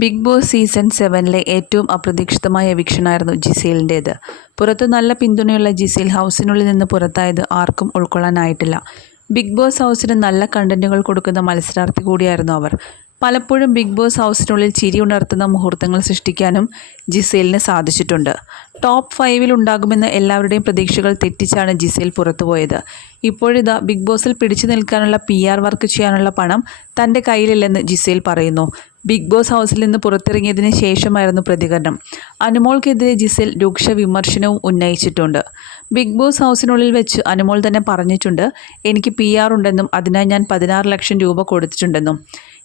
Big boss season സെവനിലെ ഏറ്റവും അപ്രതീക്ഷിതമായ വീക്ഷണമായിരുന്നു ജിസേലിന്റേത്. പുറത്ത് നല്ല പിന്തുണയുള്ള ജിസേൽ ഹൗസിനുള്ളിൽ നിന്ന് പുറത്തായത് ആർക്കും ഉൾക്കൊള്ളാനായിട്ടില്ല. ബിഗ് ബോസ് ഹൗസിന് നല്ല കണ്ടന്റുകൾ കൊടുക്കുന്ന മത്സരാർത്ഥി കൂടിയായിരുന്നു അവർ. പലപ്പോഴും ബിഗ് ബോസ് ഹൗസിനുള്ളിൽ ചിരി ഉണർത്തുന്ന മുഹൂർത്തങ്ങൾ സൃഷ്ടിക്കാനും ജിസേലിന് സാധിച്ചിട്ടുണ്ട്. ടോപ്പ് ഫൈവിൽ ഉണ്ടാകുമെന്ന് എല്ലാവരുടെയും പ്രതീക്ഷകൾ തെറ്റിച്ചാണ് ജിസേൽ പുറത്തുപോയത് ഇപ്പോഴിതാ ബിഗ് ബോസിൽ പിടിച്ചു നിൽക്കാനുള്ള പി ആർ വർക്ക് ചെയ്യാനുള്ള പണം തന്റെ കയ്യിലില്ലെന്ന് ജിസേൽ പറയുന്നു. ബിഗ് ബോസ് ഹൗസിൽ നിന്ന് പുറത്തിറങ്ങിയതിന് ശേഷമായിരുന്നു പ്രതികരണം. അനുമോൾക്കെതിരെ ജിസിൽ രൂക്ഷ വിമർശനവും ഉന്നയിച്ചിട്ടുണ്ട്. ബിഗ് ബോസ് ഹൗസിനുള്ളിൽ വെച്ച് അനുമോൾ തന്നെ പറഞ്ഞിട്ടുണ്ട് എനിക്ക് പി ആർ ഉണ്ടെന്നും അതിനായി ഞാൻ പതിനാറ് ലക്ഷം രൂപ കൊടുത്തിട്ടുണ്ടെന്നും.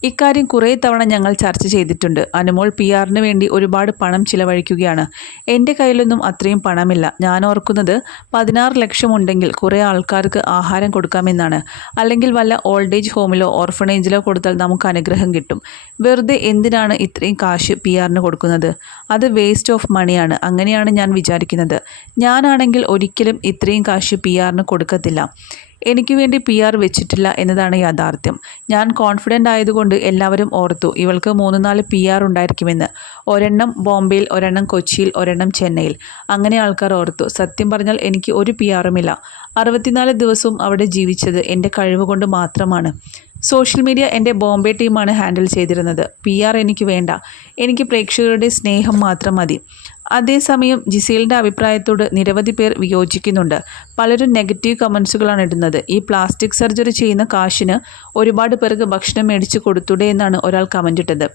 ഇക്കാര്യം കുറേ തവണ ഞങ്ങൾ ചർച്ച ചെയ്തിട്ടുണ്ട്. അനുമോൾ പി ആറിന് വേണ്ടി ഒരുപാട് പണം ചിലവഴിക്കുകയാണ്. എന്റെ കയ്യിലൊന്നും അത്രയും പണമില്ല. ഞാൻ ഓർക്കുന്നത് പതിനാറ് ലക്ഷം ഉണ്ടെങ്കിൽ കുറേ ആൾക്കാർക്ക് ആഹാരം കൊടുക്കാമെന്നാണ്. അല്ലെങ്കിൽ വല്ല ഓൾഡ് ഏജ് ഹോമിലോ ഓർഫണേജിലോ കൊടുത്താൽ നമുക്ക് അനുഗ്രഹം കിട്ടും. വെറുതെ എന്തിനാണ് ഇത്രയും കാശ് പി ആറിന് കൊടുക്കുന്നത്? അത് വേസ്റ്റ് ഓഫ് മണിയാണ്. അങ്ങനെയാണ് ഞാൻ വിചാരിക്കുന്നത്. ഞാനാണെങ്കിൽ ഒരിക്കലും ഇത്രയും കാശ് പി ആറിന് കൊടുക്കത്തില്ല. എനിക്ക് വേണ്ടി പി ആർ വെച്ചിട്ടില്ല എന്നതാണ് യാഥാർത്ഥ്യം. ഞാൻ കോൺഫിഡന്റ് ആയതുകൊണ്ട് എല്ലാവരും ഓർത്തു ഇവൾക്ക് മൂന്ന് നാല് പി ആർ ഉണ്ടായിരിക്കുമെന്ന്. ഒരെണ്ണം ബോംബെയിൽ ഒരെണ്ണം കൊച്ചിയിൽ ഒരെണ്ണം ചെന്നൈയിൽ. അങ്ങനെ ആൾക്കാർ ഓർത്തു സത്യം പറഞ്ഞാൽ എനിക്ക് ഒരു പി ആറുമില്ല അറുപത്തിനാല് ദിവസവും അവിടെ ജീവിച്ചത് എന്റെ കഴിവ് കൊണ്ട് മാത്രമാണ്. സോഷ്യൽ മീഡിയ എന്റെ ബോംബെ ടീമാണ് ഹാൻഡിൽ ചെയ്തിരുന്നത്. പി ആർ എനിക്ക് വേണ്ട. എനിക്ക് പ്രേക്ഷകരുടെ സ്നേഹം മാത്രം മതി. അതേസമയം ജിസേലിന്റെ അഭിപ്രായത്തോട് നിരവധി പേർ വിയോജിക്കുന്നുണ്ട്. പലരും നെഗറ്റീവ് കമൻസുകളാണ് ഇടുന്നത്. ഈ പ്ലാസ്റ്റിക് സർജറി ചെയ്യുന്ന കാശിന് ഒരുപാട് പേർക്ക് ഭക്ഷണം മേടിച്ച് കൊടുത്തൂടെ എന്നാണ് ഒരാൾ കമന്റ് ഇട്ടത്.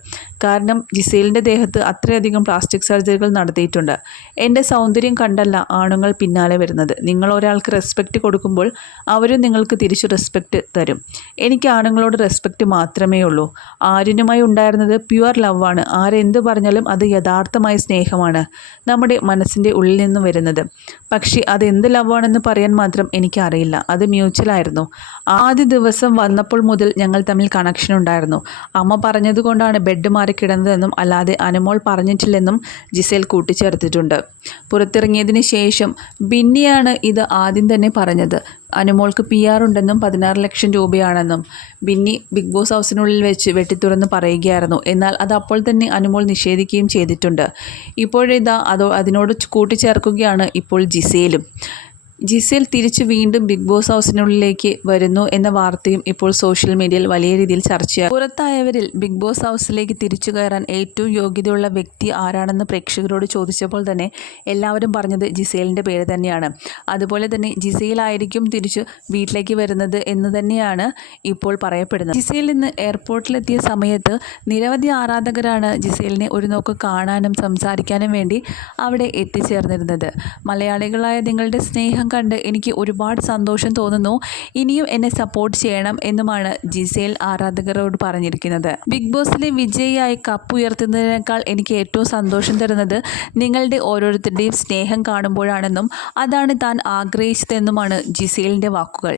കാരണം ജിസേലിന്റെ ദേഹത്ത് അത്രയധികം പ്ലാസ്റ്റിക് സർജറികൾ നടത്തിയിട്ടുണ്ട്. എന്റെ സൗന്ദര്യം കണ്ടല്ല ആണുങ്ങൾ പിന്നാലെ വരുന്നത്. നിങ്ങൾ ഒരാൾക്ക് റെസ്പെക്റ്റ് കൊടുക്കുമ്പോൾ അവരും നിങ്ങൾക്ക് തിരിച്ച് റെസ്പെക്റ്റ് തരും. എനിക്ക് ആണുങ്ങളോട് റെസ്പെക്റ്റ് മാത്രമേ ഉള്ളൂ. ആര്യനുമായി ഉണ്ടായിരുന്നത് പ്യുവർ ലവാണ് ആരെന്ത് പറഞ്ഞാലും അത് യഥാർത്ഥമായ സ്നേഹമാണ്. നമ്മുടെ മനസ്സിന്റെ ഉള്ളിൽ നിന്നും വരുന്നത്. പക്ഷേ എന്ത് ലവാണെന്ന് പറയാൻ മാത്രം എനിക്കറിയില്ല. അത് മ്യൂച്വലായിരുന്നു ആദ്യ ദിവസം വന്നപ്പോൾ മുതൽ ഞങ്ങൾ തമ്മിൽ കണക്ഷൻ ഉണ്ടായിരുന്നു. അമ്മ പറഞ്ഞതുകൊണ്ടാണ് ബെഡ് മാറി കിടന്നതെന്നും അല്ലാതെ അനുമോൾ പറഞ്ഞിട്ടില്ലെന്നും ജിസേൽ കൂട്ടിച്ചേർത്തിട്ടുണ്ട്. പുറത്തിറങ്ങിയതിന് ശേഷം ബിന്നിയാണ് ഇത് ആദ്യം തന്നെ പറഞ്ഞത്. അനുമോൾക്ക് പി ആർ ഉണ്ടെന്നും പതിനാറ് ലക്ഷം രൂപയാണെന്നും ബിന്നി ബിഗ് ബോസ് ഹൗസിനുള്ളിൽ വെച്ച് വെട്ടിത്തുറന്ന് പറയുകയായിരുന്നു. എന്നാൽ അത് അപ്പോൾ തന്നെ അനുമോൾ നിഷേധിക്കുകയും ചെയ്തിട്ടുണ്ട്. ഇപ്പോഴിതാ അതോ അതിനോട് കൂട്ടിച്ചേർക്കുകയാണ് ഇപ്പോൾ ജിസേലും. ജിസേൽ തിരിച്ച് വീണ്ടും ബിഗ് ബോസ് ഹൗസിനുള്ളിലേക്ക് വരുന്നു എന്ന വാർത്തയും ഇപ്പോൾ സോഷ്യൽ മീഡിയയിൽ വലിയ രീതിയിൽ ചർച്ചയായി. പുറത്തായവരിൽ ബിഗ് ബോസ് ഹൗസിലേക്ക് തിരിച്ചു കയറാൻ ഏറ്റവും യോഗ്യതയുള്ള വ്യക്തി ആരാണെന്ന് പ്രേക്ഷകരോട് ചോദിച്ചപ്പോൾ തന്നെ എല്ലാവരും പറഞ്ഞത് ജിസേലിന്റെ പേര് തന്നെയാണ്. അതുപോലെ തന്നെ ജിസേലായിരിക്കും തിരിച്ച് വീട്ടിലേക്ക് വരുന്നത് എന്ന് തന്നെയാണ് ഇപ്പോൾ പറയപ്പെടുന്നത്. ജിസേൽ ഇന്ന് എയർപോർട്ടിലെത്തിയ സമയത്ത് നിരവധി ആരാധകരാണ് ജിസേലിനെ ഒരു നോക്ക് കാണാനും സംസാരിക്കാനും വേണ്ടി അവിടെ എത്തിച്ചേർന്നിരുന്നത്. മലയാളികളായ നിങ്ങളുടെ സ്നേഹം കണ്ട് എനിക്ക് ഒരുപാട് സന്തോഷം തോന്നുന്നു. ഇനിയും എന്നെ സപ്പോർട്ട് ചെയ്യണം എന്നുമാണ് ജിസേൽ ആരാധകരോട് പറഞ്ഞിരിക്കുന്നത്. ബിഗ് ബോസിലെ വിജയിയായി കപ്പ് ഉയർത്തുന്നതിനേക്കാൾ എനിക്ക് ഏറ്റവും സന്തോഷം തരുന്നത് നിങ്ങളുടെ ഓരോരുത്തരുടെയും സ്നേഹം കാണുമ്പോഴാണെന്നും അതാണ് താൻ ആഗ്രഹിച്ചതെന്നുമാണ് ജിസേലിന്റെ വാക്കുകൾ.